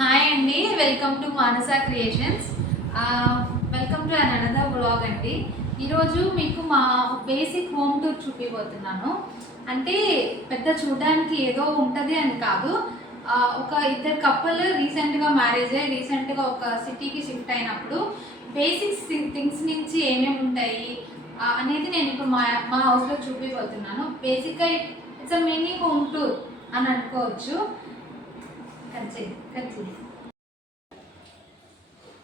Hi అండి, welcome to Manasa creations. Welcome to another vlog అండి. ఈరోజు మీకు మా బేసిక్ హోమ్ టూర్ చూపిపోతున్నాను. అంటే పెద్ద చూడడానికి ఏదో ఉంటుంది అని కాదు. ఒక ఇద్దరు కపుల్ రీసెంట్గా మ్యారేజ్ అయ్యి రీసెంట్గా ఒక సిటీకి షిఫ్ట్ అయినప్పుడు బేసిక్స్ థింగ్స్ నుంచి ఏమేమి ఉంటాయి అనేది నేను ఇప్పుడు మా హౌస్లో చూపిపోతున్నాను. బేసిక్గా it's a mini home tour అని అనుకోవచ్చు.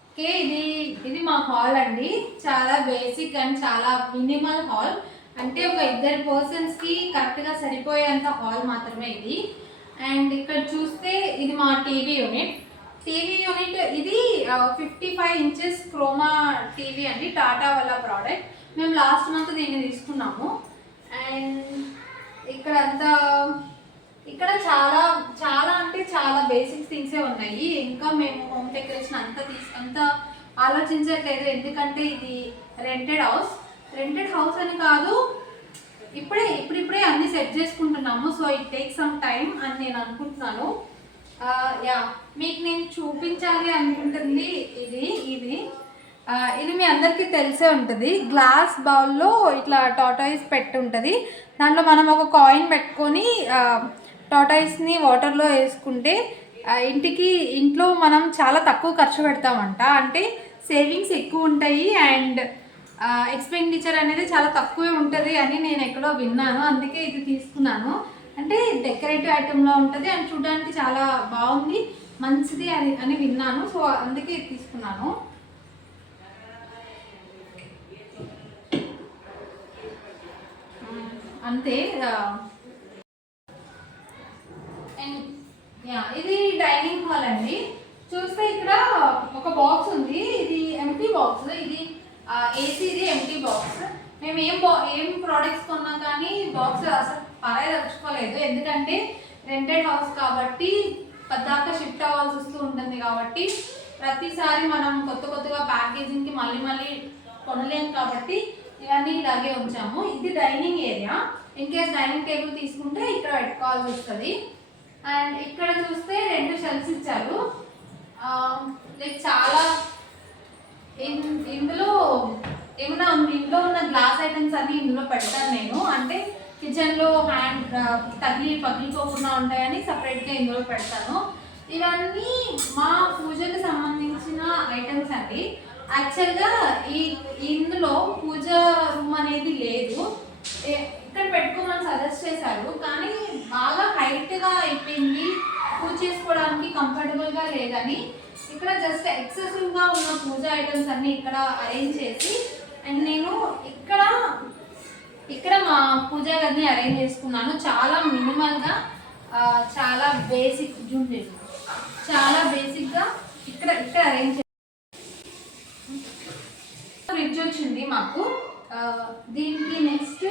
ఓకే, ఇది మా హాల్ అండి. చాలా బేసిక్ అండ్ చాలా మినిమల్ హాల్. అంటే ఒక ఇద్దరు పర్సన్స్కి కరెక్ట్గా సరిపోయేంత హాల్ మాత్రమే ఇది. అండ్ ఇక్కడ చూస్తే ఇది మా టీవీ యూనిట్. ఇది 55 ఇంచెస్ క్రోమా టీవీ అండి, టాటా వాళ్ళ ప్రోడక్ట్. మేము లాస్ట్ మంత్ దీన్ని తీసుకున్నాము. అండ్ ఇక్కడ చాలా చాలా అంటే చాలా బేసిక్ థింగ్సే ఉన్నాయి. ఇంకా మేము హోమ్ డెకరేషన్ అంత ఆలోచించట్లేదు, ఎందుకంటే ఇది రెంటెడ్ హౌస్ అని కాదు. ఇప్పుడిప్పుడే అన్ని సెట్ చేసుకుంటున్నాము. So it take some time అని నేను అనుకుంటున్నాను. మీకు నేను చూపించాలి అనుకుంటుంది ఇది మీ అందరికీ తెలిసే ఉంటుంది. గ్లాస్ బౌల్లో ఇట్లా టాటాయిస్ పెట్టి ఉంటుంది. దాంట్లో మనం ఒక కాయిన్ పెట్టుకొని టాటాయిస్ని వాటర్లో వేసుకుంటే ఇంట్లో మనం చాలా తక్కువ ఖర్చు పెడతామంట. అంటే సేవింగ్స్ ఎక్కువ ఉంటాయి అండ్ ఎక్స్పెండిచర్ అనేది చాలా తక్కువే ఉంటుంది అని నేను ఎక్కడో విన్నాను. అందుకే ఇది తీసుకున్నాను. అంటే డెకరేటివ్ ఐటెంలో ఉంటుంది అండ్ చూడడానికి చాలా బాగుంది, మంచిది అని విన్నాను. సో అందుకే ఇది తీసుకున్నాను. అంతే. ఇది డైనింగ్ హాల్ అండి. చూస్తే ఇక్కడ ఒక బాక్స్ ఉంది, ఇది ఎంటీ బాక్స్. ఇది ఏసీ, ఇది ఎంటీ బాక్స్. మేము ఏం ప్రోడక్ట్స్ కొన్నాం కానీ బాక్స్ అసలు పరాయదలుచుకోలేదు, ఎందుకంటే రెంటెడ్ హౌస్ కాబట్టి పద్దాక షిఫ్ట్ అవ్వాల్సి వస్తూ ఉంటుంది. కాబట్టి ప్రతిసారి మనం కొత్తగా ప్యాకేజింగ్కి మళ్ళీ కొనలేము కాబట్టి ఇవన్నీ ఇలాగే ఉంచాము. ఇది dining area. In case dining table తీసుకుంటే ఇక్కడ పెట్టుకోవాల్సి వస్తుంది. అండ్ ఇక్కడ చూస్తే 2 షెల్ఫ్స్ ఇచ్చారు. లైక్ చాలా ఇందులో ఇంట్లో ఉన్న గ్లాస్ ఐటమ్స్ అన్ని ఇందులో పెడతాను నేను. అంటే కిచెన్లో హ్యాండ్ పగిలిపోకుండా ఉంటాయని సపరేట్గా ఇందులో పెడతాను. ఇవన్నీ మా పూజకు సంబంధించిన ఐటమ్స్ అండి. యాక్చువల్గా ఇందులో పూజ రూమ్ అనేది లేదు, ఇక్కడ పెట్టుకోమని సజెస్ట్ చేశారు. కానీ బాగా హైట్గా అయిపోయింది, పూజ చేసుకోవడానికి కంఫర్టబుల్గా లేదని ఇక్కడ జస్ట్ ఎక్సెసివ్గా ఉన్న పూజ ఐటమ్స్ అన్నీ ఇక్కడ అరేంజ్ చేసి అండ్ నేను ఇక్కడ మా పూజా గదిని అరేంజ్ చేసుకున్నాను. చాలా మినిమల్గా, చాలా చాలా బేసిక్గా ఇక్కడ అరేంజ్. ఫ్రిడ్జ్ వచ్చింది మాకు. దీనికి నెక్స్ట్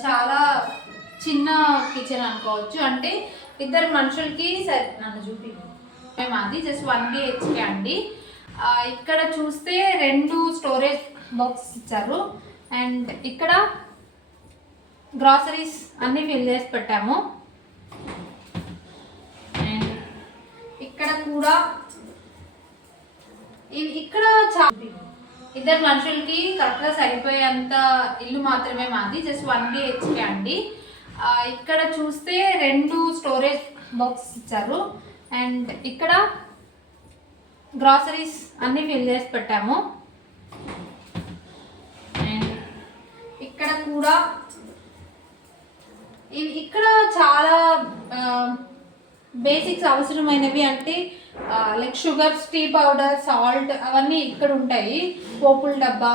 చాలా చిన్న కిచెన్ అనుకోవచ్చు. అంటే ఇద్దరు మనుషులకి నన్ను మేము అది జస్ట్ 1 BHK అండి. ఇక్కడ చూస్తే 2 స్టోరేజ్ బాక్స్ ఇచ్చారు అండ్ ఇక్కడ గ్రాసరీస్ అన్నీ ఫిల్ చేసి పెట్టాము. అండ్ ఇక్కడ కూడా ఇక్కడ ఇద్దరు మనుషులకి కరెక్ట్గా సరిపోయేంత ఇల్లు మాత్రమే మాది, జస్ట్ 1 BHK అండి. ఇక్కడ చూస్తే 2 స్టోరేజ్ బాక్స్ ఇచ్చారు అండ్ ఇక్కడ గ్రాసరీస్ అన్నీ ఫిల్ చేసి పెట్టాము. అండ్ ఇక్కడ కూడా ఇక్కడ చాలా బేసిక్స్ అవసరమైనవి, అంటే like sugars, tea powder, salt అవన్నీ ఇక్కడ ఉంటాయి. పోపుల డబ్బా,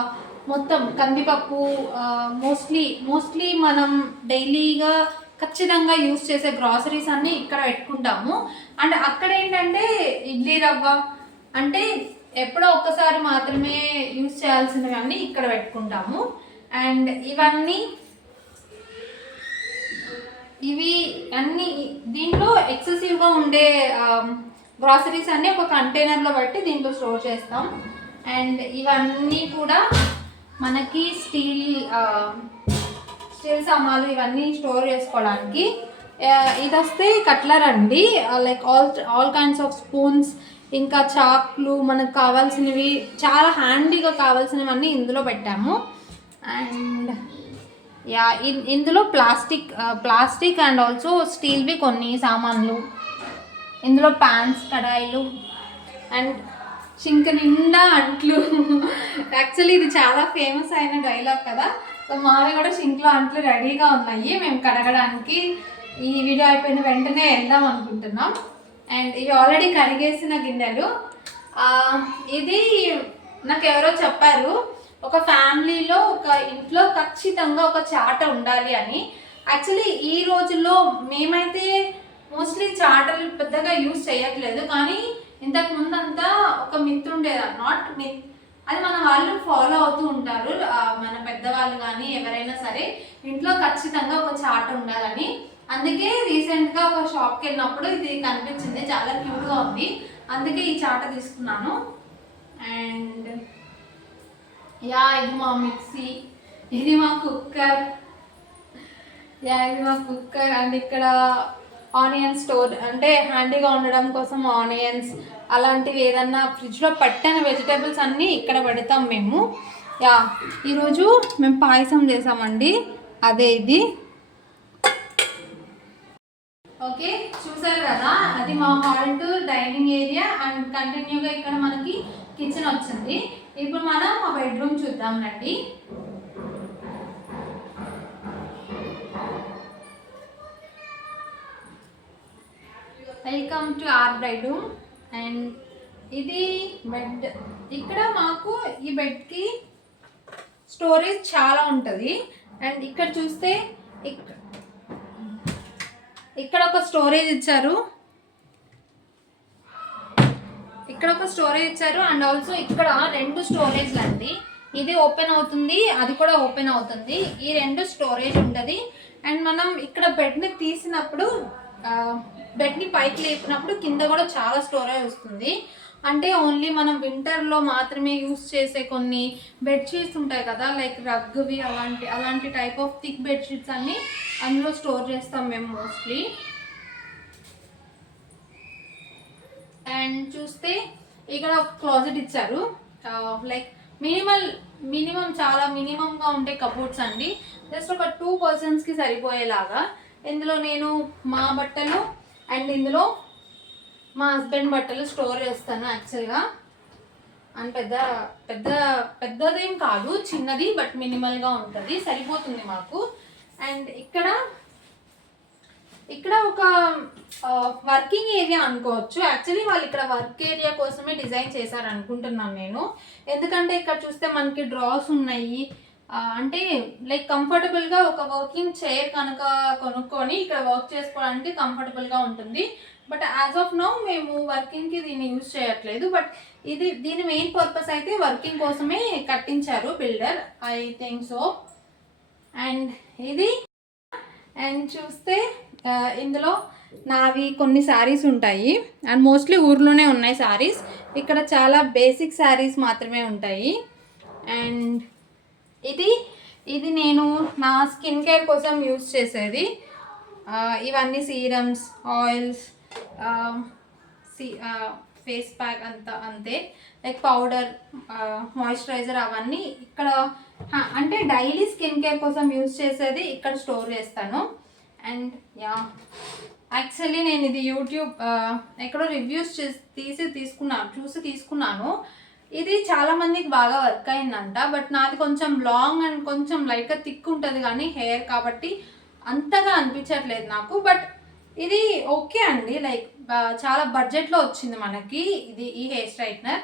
మొత్తం కందిపప్పు, మోస్ట్లీ మనం డైలీగా ఖచ్చితంగా యూస్ చేసే గ్రాసరీస్ అన్నీ ఇక్కడ పెట్టుకుంటాము. అండ్ అక్కడ ఏంటంటే ఇడ్లీ రవ్వ, అంటే ఎప్పుడో ఒక్కసారి మాత్రమే యూస్ చేయాల్సినవి అన్నీ ఇక్కడ పెట్టుకుంటాము. అండ్ ఇవి అన్నీ దీంట్లో ఎక్సెసివ్గా ఉండే గ్రాసరీస్ అన్నీ ఒక కంటైనర్లో పెట్టి దీంట్లో స్టోర్ చేస్తాం. అండ్ ఇవన్నీ కూడా మనకి స్టీల్ సామాన్లు ఇవన్నీ స్టోర్ చేసుకోవడానికి. ఇది వస్తే కట్లర్ అండి, like all kinds of spoons, ఇంకా చాక్లు, మనకు కావాల్సినవి చాలా హ్యాండీగా కావాల్సినవన్నీ ఇందులో పెట్టాము. అండ్ యా ఇందులో ప్లాస్టిక్ అండ్ ఆల్సో స్టీల్వి కొన్ని సామాన్లు, ఇందులో ప్యాన్స్, కడాయిలు అండ్ సింక్ నిండా అంట్లు. యాక్చువల్లీ ఇది చాలా ఫేమస్ అయిన డైలాగ్ కదా, సో మావి కూడా సింక్లో అంట్లు రెడీగా ఉన్నాయి, మేము కడగడానికి ఈ వీడియో అయిపోయిన వెంటనే వెళ్దాం అనుకుంటున్నాం. అండ్ ఇవి ఆల్రెడీ కడిగేసిన గిన్నెలు. ఇది నాకు ఎవరో చెప్పారు, ఒక ఫ్యామిలీలో ఒక ఇంట్లో ఖచ్చితంగా ఒక చాట ఉండాలి అని. యాక్చువల్లీ ఈ రోజుల్లో మేమైతే మోస్ట్లీ చాటలు పెద్దగా యూజ్ చేయట్లేదు, కానీ ఇంతకు ముందు అంతా ఒక మిత్ ఉండేది, నాట్ మిత్, అది మన వాళ్ళు ఫాలో అవుతూ ఉంటారు, మన పెద్దవాళ్ళు కానీ ఎవరైనా సరే ఇంట్లో ఖచ్చితంగా ఒక చాట ఉండాలని. అందుకే రీసెంట్గా ఒక షాప్కి వెళ్ళినప్పుడు ఇది కనిపించింది, చాలా క్యూట్గా ఉంది, అందుకే ఈ చాట తీసుకున్నాను. అండ్ యా ఇది మా మిక్సీ, ఇది మా కుక్కర్, ఇది మా కుక్కర్. అండ్ ఇక్కడ ఆనియన్ స్టోర్, అంటే హ్యాండీగా ఉండడం కోసం ఆనియన్స్ అలాంటివి ఏదన్నా ఫ్రిడ్జ్లో పట్టిన వెజిటేబుల్స్ అన్నీ ఇక్కడ పెడతాం మేము. యా ఈరోజు మేము పాయసం చేసామండి, అదే ఇది. ఓకే చూసారు కదా, అది మా hall to dining area and కంటిన్యూగా ఇక్కడ మనకి కిచెన్ వచ్చింది. ఇప్పుడు మనం మా బెడ్రూమ్ చూద్దాం రండి. Welcome to our bedroom. And ఇది బెడ్. ఇక్కడ మాకు ఈ బెడ్కి స్టోరేజ్ చాలా ఉంటుంది. అండ్ ఇక్కడ చూస్తే ఇక్కడ ఒక స్టోరేజ్ ఇచ్చారు, అండ్ ఆల్సో ఇక్కడ 2 స్టోరేజ్లు అండి. ఇది ఓపెన్ అవుతుంది, అది కూడా ఓపెన్ అవుతుంది, ఈ 2 స్టోరేజ్ ఉంటుంది. అండ్ మనం ఇక్కడ బెడ్ని తీసినప్పుడు, బెడ్ని పైకి లేపినప్పుడు కింద కూడా చాలా స్టోరేజ్ వస్తుంది. అంటే ఓన్లీ మనం వింటర్లో మాత్రమే యూస్ చేసే కొన్ని బెడ్షీట్స్ ఉంటాయి కదా, లైక్ రగ్వి, అలాంటి టైప్ ఆఫ్ థిక్ బెడ్షీట్స్ అన్నీ అందులో స్టోర్ చేస్తాం మేము మోస్ట్లీ. అండ్ చూస్తే ఇక్కడ ఒక క్లాజెట్ ఇచ్చారు, లైక్ మినిమం చాలా మినిమంగా ఉండే కబోర్డ్స్ అండి, జస్ట్ ఒక 2 పర్సన్స్కి సరిపోయేలాగా. ఇందులో నేను మా బట్టలు అండ్ ఇందులో మా హస్బెండ్ బట్టలు స్టోర్ చేస్తాను యాక్చువల్గా. అండ్ పెద్దదేం కాదు, చిన్నది, బట్ మినిమల్గా ఉంటుంది, సరిపోతుంది మాకు. అండ్ ఇక్కడ ఒక వర్కింగ్ ఏరియా అనుకోవచ్చు. యాక్చువల్లీ వాళ్ళు ఇక్కడ వర్క్ ఏరియా కోసమే డిజైన్ చేశారు అనుకుంటున్నాను నేను, ఎందుకంటే ఇక్కడ చూస్తే మనకి డ్రాస్ ఉన్నాయి. అంటే లైక్ కంఫర్టబుల్గా ఒక వర్కింగ్ చైర్ కనుక కొనుక్కొని ఇక్కడ వర్క్ చేసుకోవడానికి కంఫర్టబుల్గా ఉంటుంది. బట్ యాజ్ ఆఫ్ నౌ మేము వర్కింగ్కి దీన్ని యూజ్ చేయట్లేదు, బట్ దీని మెయిన్ పర్పస్ అయితే వర్కింగ్ కోసమే కట్టించారు builder, I think so. And ఇది అండ్ చూస్తే ఇందులో నావి కొన్ని శారీస్ ఉంటాయి, అండ్ మోస్ట్లీ ఊర్లోనే ఉన్నాయి శారీస్, ఇక్కడ చాలా బేసిక్ శారీస్ మాత్రమే ఉంటాయి. అండ్ ఇది నేను నా స్కిన్ కేర్ కోసం యూజ్ చేసేది, ఇవన్నీ సీరమ్స్, ఆయిల్స్, ఫేస్ ప్యాక్ అంతే, లైక్ పౌడర్, మాయిశ్చరైజర్ అవన్నీ ఇక్కడ, అంటే డైలీ స్కిన్ కేర్ కోసం యూజ్ చేసేది ఇక్కడ స్టోర్ చేస్తాను. అండ్ యాక్చువల్లీ నేను ఇది యూట్యూబ్ ఎక్కడో రివ్యూస్ చూసి తీసుకున్నాను. ఇది చాలా మందికి బాగా వర్క్ అయిందంట, బట్ నాది కొంచెం లాంగ్ అండ్ కొంచెం లైట్గా థిక్ ఉంటుంది కానీ హెయిర్ కాబట్టి అంతగా అనిపించట్లేదు నాకు. బట్ ఇది ఓకే అండి, లైక్ చాలా బడ్జెట్లో వచ్చింది మనకి ఈ hair straightener.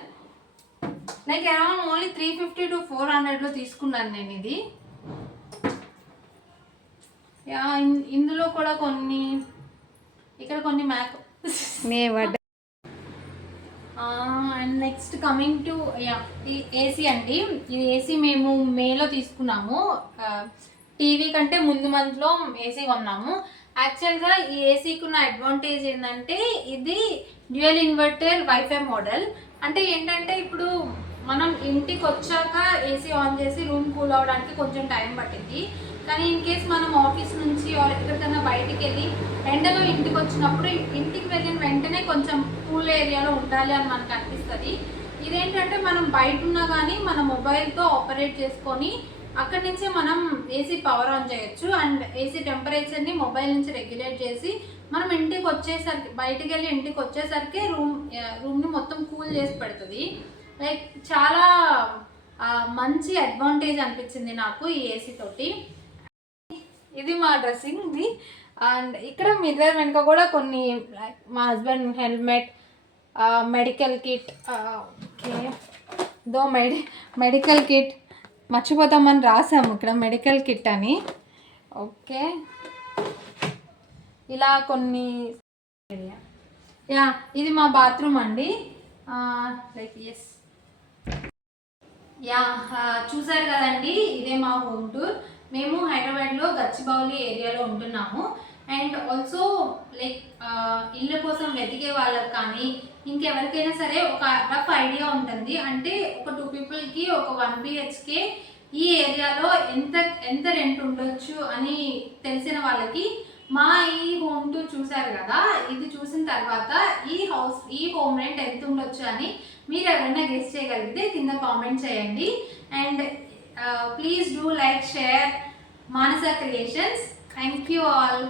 Like around only 350 to 400లో తీసుకున్నాను నేను ఇది. ఇందులో కూడా ఇక్కడ కొన్ని makeup. And next coming to ఈ ఏసీ అండి. ఈ ఏసీ మేము మేలో తీసుకున్నాము, టీవీ కంటే ముందు మంత్లో ఏసీ కొన్నాము. యాక్చువల్గా ఈ ఏసీకి ఉన్న అడ్వాంటేజ్ ఏంటంటే ఇది డ్యూయల్ ఇన్వర్టర్ వైఫై మోడల్. అంటే ఏంటంటే ఇప్పుడు మనం ఇంటికి వచ్చాక ఏసీ ఆన్ చేసి రూమ్ కూల్ అవ్వడానికి కొంచెం టైం పట్టింది, కానీ ఇన్ కేస్ మనం ఆఫీస్ నుంచి ఎక్కడికైనా బయటికి వెళ్ళి ఎండలో ఇంటికి వచ్చినప్పుడు ఇంటికి వెళ్ళిన వెంటనే కొంచెం కూల్ ఏరియాలో ఉండాలి అని మనకు అనిపిస్తుంది. ఇదేంటంటే మనం బయట ఉన్నా కానీ మన మొబైల్తో ఆపరేట్ చేసుకొని అక్కడి నుంచే మనం ఏసీ పవర్ ఆన్ చేయొచ్చు. అండ్ ఏసీ టెంపరేచర్ని మొబైల్ నుంచి రెగ్యులేట్ చేసి మనం ఇంటికి వచ్చేసరికి, బయటికి వెళ్ళి ఇంటికి వచ్చేసరికి రూమ్ని మొత్తం కూల్ చేసి పెడుతుంది. లైక్ చాలా మంచి అడ్వాంటేజ్ అనిపించింది నాకు ఈ ఏసీ తోటి. ఇది మా డ్రెస్సింగ్ది. అండ్ ఇక్కడ మిర్రర్ వెనుక కూడా కొన్ని మా husband helmet, medical kit, okay medical kit మర్చిపోతామని రాసాము ఇక్కడ మెడికల్ కిట్ అని. ఓకే, ఇలా కొన్ని. యా, ఇది మా బాత్రూమ్ అండి. లైక్ ఎస్, యా చూసారు కదండి, ఇదే మా హోమ్ టూర్. మేము హైదరాబాద్లో గచ్చిబౌలి ఏరియాలో ఉంటున్నాము. అండ్ ఆల్సో లైక్ ఇళ్ళ కోసం వెతికే వాళ్ళకి కానీ ఇంకెవరికైనా సరే ఒక రఫ్ ఐడియా ఉంటుంది. అంటే ఒక 2 పీపుల్కి ఒక 1 BHK ఈ ఏరియాలో ఎంత రెంట్ ఉండొచ్చు అని తెలిసిన వాళ్ళకి మా ఈ హోమ్ టూర్ చూసారు కదా, ఇది చూసిన తర్వాత ఈ హోమ్ రెంట్ ఎంత ఉండొచ్చు అని మీరు ఎవరైనా గెస్ చేయగలిగితే కింద కామెంట్ చేయండి. And please do like, share Manasa creations. Thank you all.